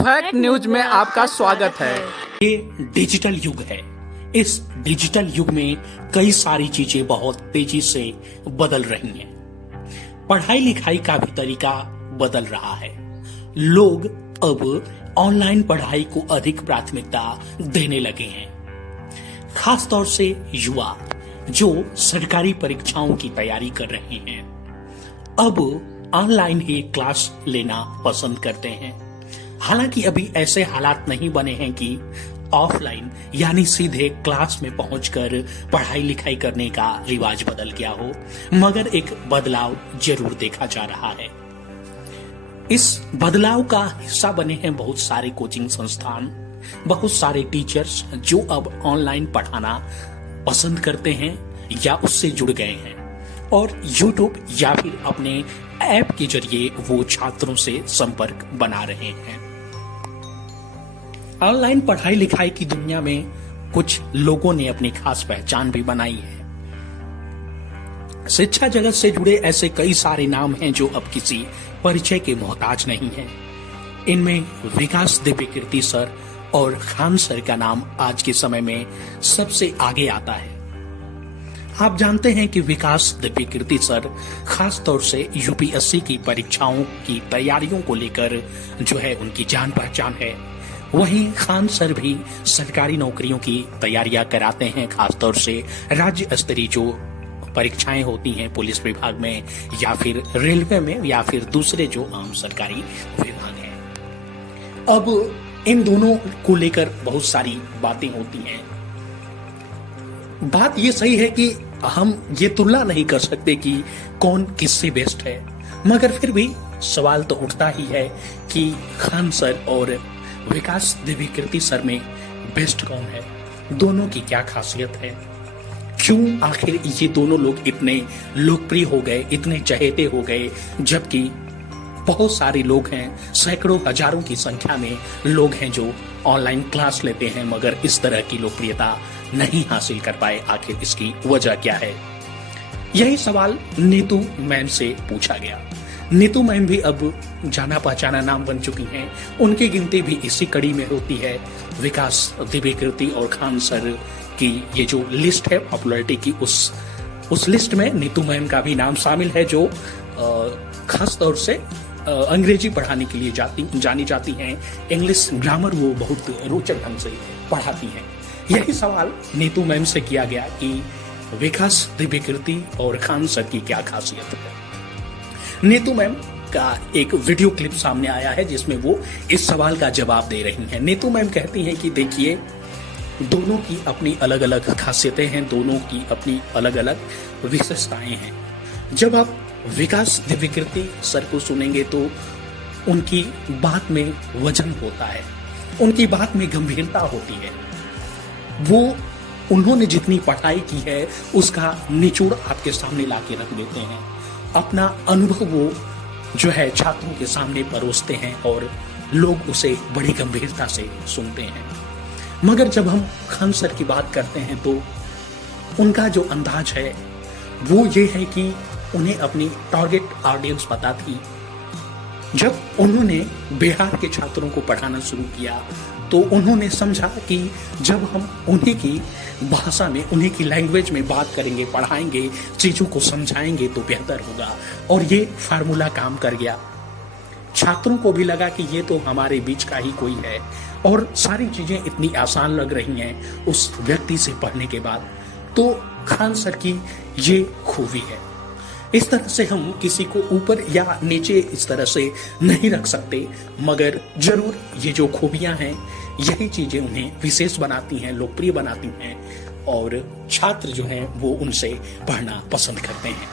Fact news में आपका स्वागत है। ये डिजिटल युग है। इस डिजिटल युग में कई सारी चीजें बहुत तेजी से बदल रही हैं। पढ़ाई लिखाई का भी तरीका बदल रहा है। लोग अब ऑनलाइन पढ़ाई को अधिक प्राथमिकता देने लगे हैं। खास तौर से युवा जो सरकारी परीक्षाओं की तैयारी कर रहे हैं अब ऑनलाइन ही क्लास लेना पसंद करते हैं। हालांकि अभी ऐसे हालात नहीं बने हैं कि ऑफलाइन यानी सीधे क्लास में पहुंचकर पढ़ाई लिखाई करने का रिवाज बदल गया हो, मगर एक बदलाव जरूर देखा जा रहा है। इस बदलाव का हिस्सा बने हैं बहुत सारे कोचिंग संस्थान, बहुत सारे टीचर्स जो अब ऑनलाइन पढ़ाना पसंद करते हैं या उससे जुड़ गए हैं और यूट्यूब या फिर अपने ऐप के जरिए वो छात्रों से संपर्क बना रहे हैं। ऑनलाइन पढ़ाई लिखाई की दुनिया में कुछ लोगों ने अपनी खास पहचान भी बनाई है। शिक्षा जगत से जुड़े ऐसे कई सारे नाम हैं जो अब किसी परिचय के मोहताज नहीं हैं। इनमें विकास दिव्यकीर्ति सर और खान सर का नाम आज के समय में सबसे आगे आता है। आप जानते हैं कि विकास दिव्यकीर्ति सर खास तौर से यूपीएससी की परीक्षाओं की तैयारियों को लेकर जो है उनकी जान पहचान है। वहीं खान सर भी सरकारी नौकरियों की तैयारियां कराते हैं, खासतौर से राज्य स्तरीय जो परीक्षाएं होती हैं पुलिस विभाग में या फिर रेलवे में या फिर दूसरे जो आम सरकारी विभाग हैं। अब इन दोनों को लेकर बहुत सारी बातें होती हैं। बात ये सही है कि हम ये तुलना नहीं कर सकते कि कौन किससे बेस्ट है, मगर फिर भी सवाल तो उठता ही है कि खान सर और विकास दिव्यकीर्ति सर में बेस्ट कौन है, दोनों की क्या खासियत है, क्यों आखिर ये दोनों लोग इतने लोकप्रिय हो गए, इतने चहेते हो गए, जबकि बहुत सारे लोग हैं, सैकड़ों हजारों की संख्या में लोग हैं जो ऑनलाइन क्लास लेते हैं मगर इस तरह की लोकप्रियता नहीं हासिल कर पाए। आखिर इसकी वजह क्या है? यही सवाल नीतू मैम से पूछा गया। नीतू मैम भी अब जाना पहचाना नाम बन चुकी हैं। उनकी गिनती भी इसी कड़ी में होती है। विकास दिव्यकीर्ति और खान सर की ये जो लिस्ट है पॉपुलैरिटी की, उस लिस्ट में नीतू मैम का भी नाम शामिल है जो खास तौर से अंग्रेजी पढ़ाने के लिए जानी जाती हैं। इंग्लिश ग्रामर वो बहुत रोचक ढंग से पढ़ाती हैं। यही सवाल नीतू मैम से किया गया कि विकास दिव्यकीर्ति और खान सर की क्या खासियत है। नीतू मैम का एक वीडियो क्लिप सामने आया है जिसमें वो इस सवाल का जवाब दे रही हैं। नीतू मैम कहती हैं कि देखिए, दोनों की अपनी अलग अलग खासियतें हैं, दोनों की अपनी अलग अलग विशेषताएं हैं। जब आप विकास दिव्यकीर्ति सर को सुनेंगे तो उनकी बात में वजन होता है, उनकी बात में गंभीरता होती है। वो उन्होंने जितनी पढ़ाई की है उसका निचोड़ आपके सामने लाके रख देते हैं। अपना अनुभव वो जो है छात्रों के सामने परोसते हैं और लोग उसे बड़ी गंभीरता से सुनते हैं। मगर जब हम खान सर की बात करते हैं तो उनका जो अंदाज है वो ये है कि उन्हें अपनी टारगेट ऑडियंस पता थी। जब उन्होंने बिहार के छात्रों को पढ़ाना शुरू किया तो उन्होंने समझा कि जब हम उन्हीं की भाषा में, उन्हीं की लैंग्वेज में बात करेंगे, पढ़ाएंगे, चीजों को समझाएंगे तो बेहतर होगा। और ये फार्मूला काम कर गया। छात्रों को भी लगा कि ये तो हमारे बीच का ही कोई है और सारी चीजें इतनी आसान लग रही हैं उस व्यक्ति से पढ़ने के बाद। तो खान सर की ये खूबी है। इस तरह से हम किसी को ऊपर या नीचे इस तरह से नहीं रख सकते, मगर जरूर ये जो खूबियां हैं यही चीजें उन्हें विशेष बनाती हैं, लोकप्रिय बनाती हैं और छात्र जो हैं वो उनसे पढ़ना पसंद करते हैं।